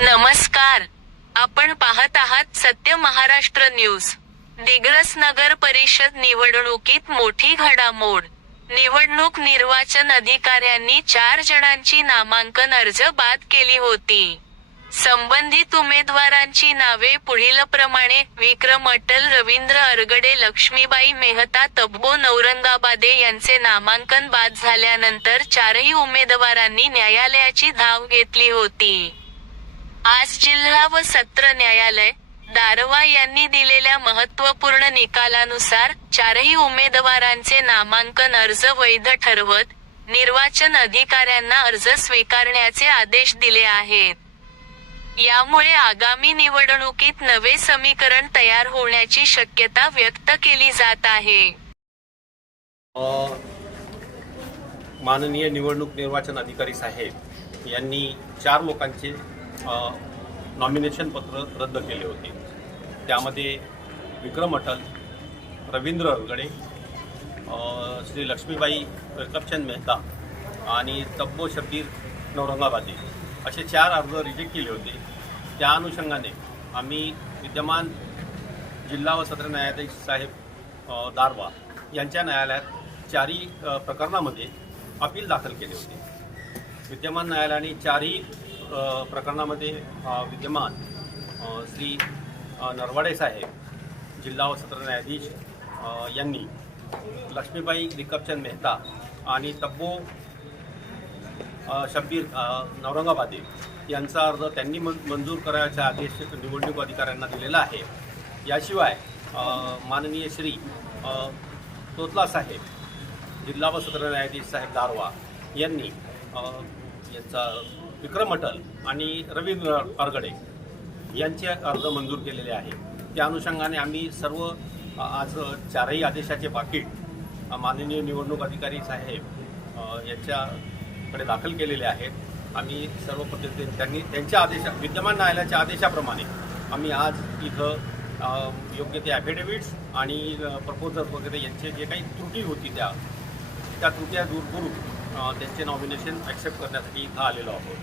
नमस्कार. आपण पाहत आहात सत्य महाराष्ट्र न्यूज. दिग्रस नगर परिषद निवडणुकीत मोठी घडामोड. निवडणूक निर्वाचन अधिकाऱ्यांनी 4 जणांची नामांकन अर्ज बाद केली होती. संबंधित उमेदवारांची नावे पुढीलप्रमाणे: विक्रम अटल, रवींद्र अरगडे, लक्ष्मीबाई मेहता, तब्बो नौरंगाबादे यांचे नामांकन बाद झाल्यानंतर 4ही उमेदवारांनी न्यायालयाची धाव घेतली होती. आज जिल्हा व सत्र न्यायालय, दारव्हा यांनी दिलेल्या महत्त्वपूर्ण निकालानुसार 4ही उमेदवारांचे नामांकन अर्ज वैध ठरवत, निर्वाचन अधिकाऱ्यांना अर्ज स्वीकारण्याचे आदेश दिले आहेत. यामुळे आगामी निवडणुकीत नवे समीकरण तयार होण्याची शक्यता व्यक्त केली जात आहे. माननीय निवडणूक निर्वाचन अधिकारी साहेब यांनी 4 लोकांचे नॉमिनेशन पत्र रद्द केले होते. त्यामध्ये विक्रम अटल, रवींद्र अरगडे, श्री लक्ष्मीबाई वेलकमचंद मेहता आणि तब्बो शब्बीर नौरंगाबादे असे 4 अर्ज रिजेक्ट केले होते. त्या अनुषंगाने आम्ही विद्यमान जिल्हा व सत्र न्यायाधीश साहेब दारव्हा यांच्या न्यायालयात 4ही प्रकरणामध्ये अपील दाखल केले होते. विद्यमान न्यायालयाने 4ही प्रकरणामध्ये विद्यमान श्री नरवाडे साहेब, जिल्हा व सत्र न्यायाधीश यांनी लक्ष्मीबाई वेलकमचंद मेहता आणि तब्बो शब्बीर नौरंगाबादे यांचा अर्ज त्यांनी मंजूर करायचा आदेश निवडणूक अधिकाऱ्यांना दिलेला आहे. याशिवाय माननीय श्री तोतला साहेब, जिल्हा व सत्र न्यायाधीश साहेब दारव्हा यांनी यांचा विक्रम अटल आणि रवींद्र अरगडे यांचे अर्ज मंजूर केलेले आहे. त्या अनुषंगाने आम्ही सर्व आज 4ही आदेशाचे पाकीट माननीय निवडणूक अधिकारी साहेब यांच्याकडे दाखल केलेले आहेत. आम्ही सर्व पद्धतीने त्यांच्या विद्यमान न्यायालयाच्या आदेशाप्रमाणे आम्ही आज इथं योग्य ते ॲफिडेव्हिट्स आणि प्रपोजल्स वगैरे यांचे जे काही त्रुटी होती त्या त्रुट्या दूर करून त्यांचे नॉमिनेशन ॲक्सेप्ट करण्यासाठी इथं आलेलो आहोत.